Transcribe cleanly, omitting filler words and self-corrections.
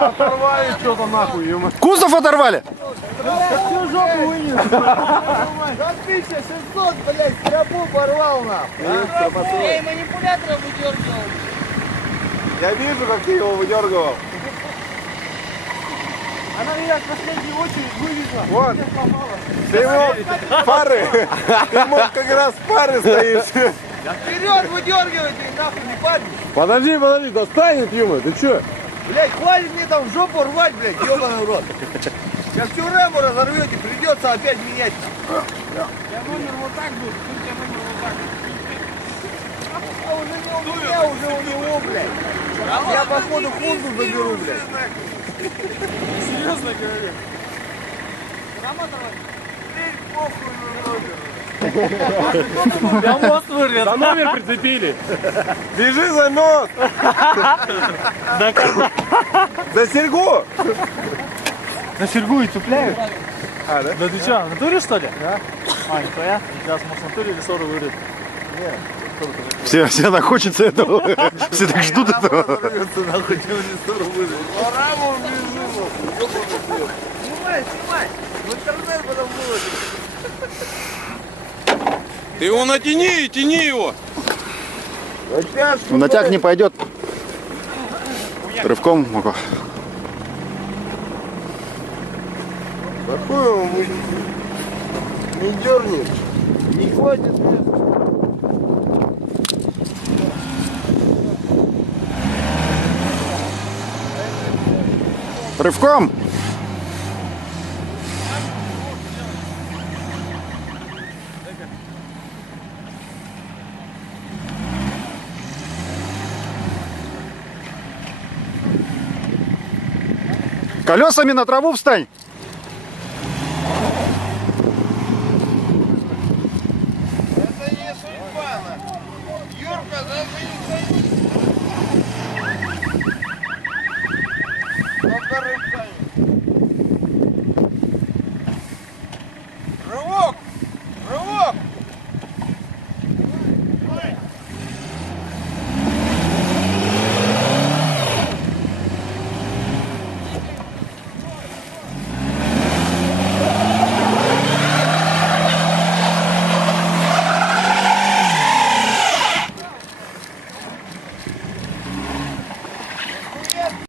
Оторвали что-то нахуй, ё-моё. Кузов оторвали? Всю жопу вынес. За 1600, блядь, стропу порвал нахуй. Эй, манипулятора выдергивал. Я вижу, как ты его выдергивал. Она меня в последнюю очередь вывезла. Вот. Ты его пары. Ты мог как раз пары стоишь. Вперед выдергивайте, и нахуй не парни. Подожди, достанет, Юма, ты чё? Блядь, хватит мне там жопу рвать, блядь, ебаный в рот. Сейчас всю раму разорвете, придется опять менять. Я номер вот так был, тут я номер вот так. А уже не у меня, уже у него, блядь. Я походу Хонду заберу, блядь. Серьезно говорю. Я мост вырвет. За номер прицепили. Бежи за мост. За серьгу. На сергу и цепляют. А, да? Да ты что, в натуре что ли? Да. А, не твоя? Сейчас, может, в натуре или ссору вырвет. Все находятся этого. Все так ждут этого. Раму бежу. Снимай. В интернет потом выложим. Ты его натяни и тяни его. Натяг не пойдет. Рывком. Какой он не дернет. Не хватит, блядь. Рывком. Колесами на траву встань.